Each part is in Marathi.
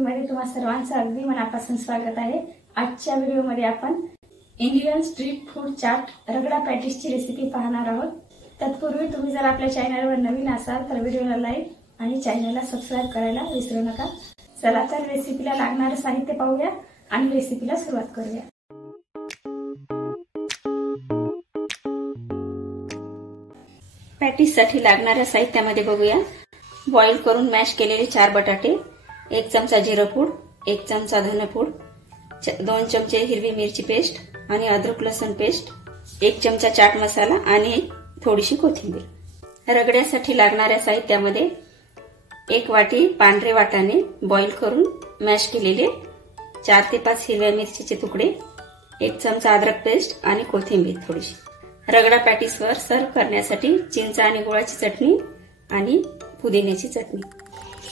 रेसिपीमध्ये तुम्हा सर्वांचं अगदी मनापासून स्वागत आहे। आजच्या व्हिडिओमध्ये आपण इंडियन स्ट्रीट फूड चाट रगडा पॅटीसची रेसिपी पाहणार आहोत। तत्पूर्वी तुम्ही जर आपल्या चॅनलवर नवीन असाल तर व्हिडिओला लाईक आणि चॅनलला सबस्क्राइब करायला विसरू नका। चला तर रेसिपीला लागणारे साहित्य पाहूया आणि रेसिपीला सुरुवात करूया। पॅटीससाठी लागणाऱ्या साहित्यामध्ये बघूया। बॉईल करून मॅश केलेले 4 बटाटे, 1 चमचा जिरे पूड, 1 चमचा धने पूड, 2 चमचे हिरवी मिरची पेस्ट आणि अद्रक लसूण पेस्ट, 1 चमचा चाट मसाला आणि थोडीशी कोथिंबीर। रगड्यासाठी लागणाऱ्या साहित्यामध्ये 1 वाटी पांढरे वाटाणे बॉईल करून मॅश केलेले, 4 ते 5 हिरव्या मिरचीचे तुकडे, 1 चमचा अद्रक पेस्ट आणि कोथिंबीर थोडीशी। रगडा पॅटीसवर सर्व करण्यासाठी चिंच आणि गुळाची चटणी आणि पुदिन्याची चटणी।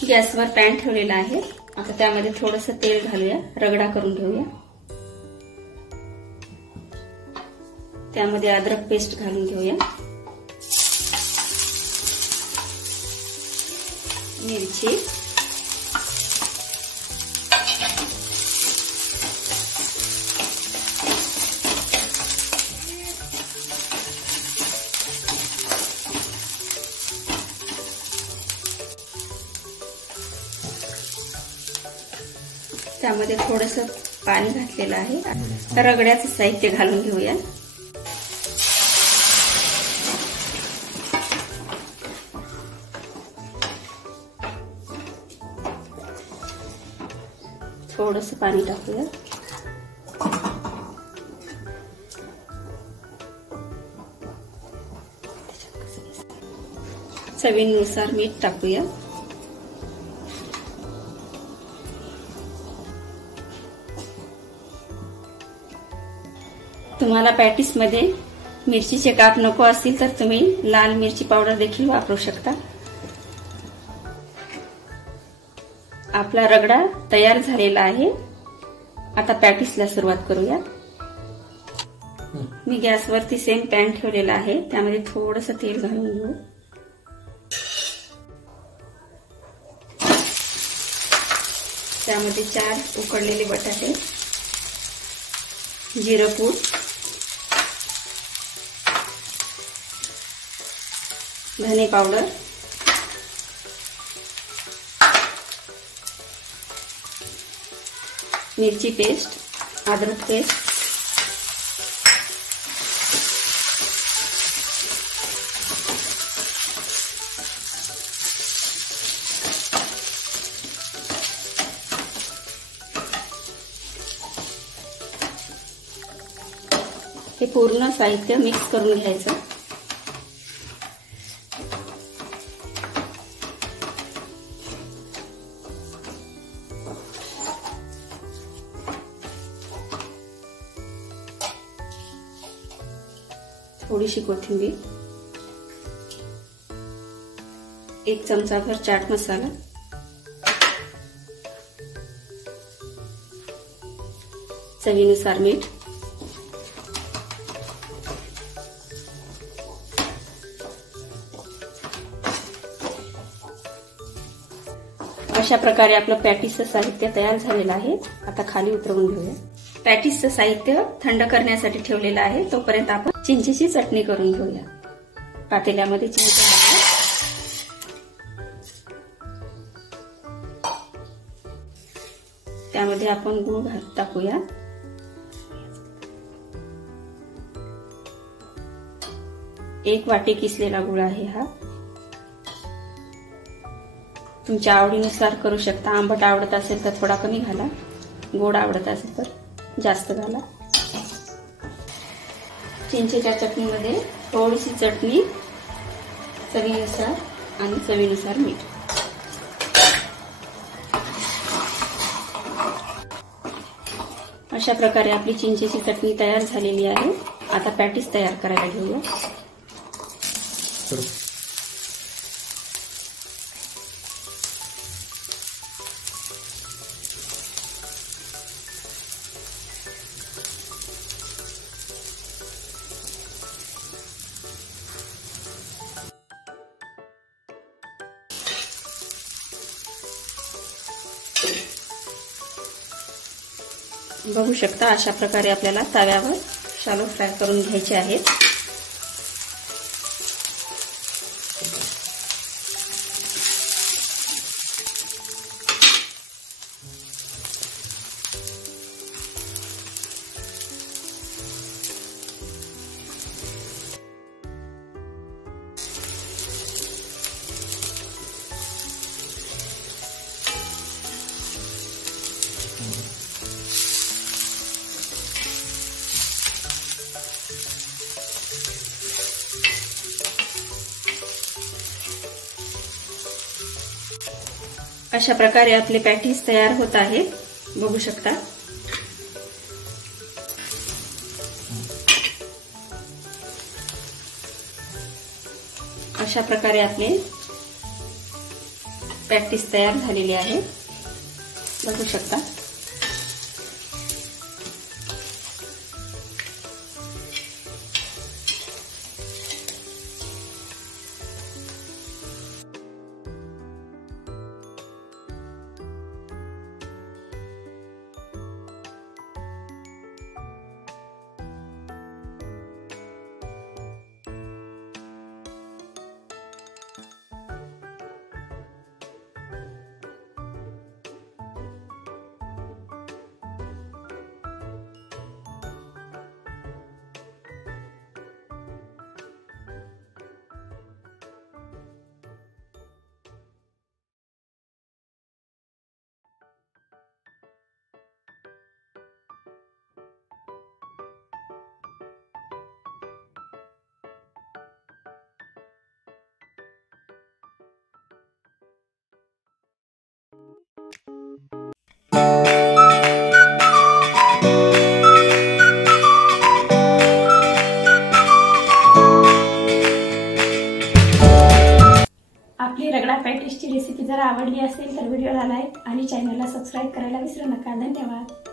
गॅसवर पॅन ठेवलेला आहे। आता त्यामध्ये थोडंसं तेल घालूया, रगडा करून घेऊया। त्यामध्ये अद्रक पेस्ट घालून घेऊया, मिरची, त्यामध्ये थोडंसं पाणी घातलेलं आहे। रगड्याचं साहित्य घालून घेऊया। थोडंसं पाणी टाकूया। चवीनुसार मीठ टाकूया। तुम्हाला पॅटीस मध्ये मिरचीचे काप नको असतील तर तुम्ही लाल मिरची पावडर देखील वापरू शकता। आपला रगडा तयार झालेला आहे। आता पॅटीसला सुरुवात करूया। मी गॅसवरती सेम पॅन ठेवलेला आहे, त्यामध्ये थोडंसं तेल घालून घेऊ। त्यामध्ये 4 उकडलेले बटाटे, जिरे पूड, धने पावडर, मिरची पेस्ट, अद्रक पेस्ट, हे पूर्ण साहित्य मिक्स करून घ्यायचं। थोडीशी कोथिंबीर, 1 चमचाभर चाट मसाला, चवीनुसार मीठ, अशा प्रकारे आपलं पॅटीसचं साहित्य तयार झालेलं आहे। आता खाली उतरवून घेऊया। पॅटीसचं साहित्य थंड करण्यासाठी ठेवलेलं आहे, तोपर्यंत आपण चिंचेची चटणी करून घेऊया। पातेल्यामध्ये चिंच घालूया, त्यामध्ये आपण गूळ टाकूया। एक वाटी किसलेला गुळ आहे हा। तुमच्या आवडीनुसार करू शकता। आंबट आवडत असेल तर थोडा कमी घाला, गोड आवडत असेल तर जास्त घाला। चिंचेच्या चटणीमध्ये थोडीशी चटणी, चवीनुसार आणि चवीनुसार मीठ। अशा प्रकारे आपली चिंचेची चटणी तयार झालेली आहे। आता पॅटीस तयार करायला घेऊया। बघू शकता अशा प्रकारे आपल्याला तव्यावर शालो फ्राय करून घ्यायचे आहेत। अशा प्रकारे आपले पॅटीस तयार होत आहेत, बघू शकता। अशा प्रकारे आपले पॅटीस तयार झालेले आहे, बघू शकता। आपली रगडा पॅटीसची रेसिपी जर आवडली असेल तर व्हिडिओला लाईक आणि चॅनलला सबस्क्राईब करायला विसरू नका। धन्यवाद।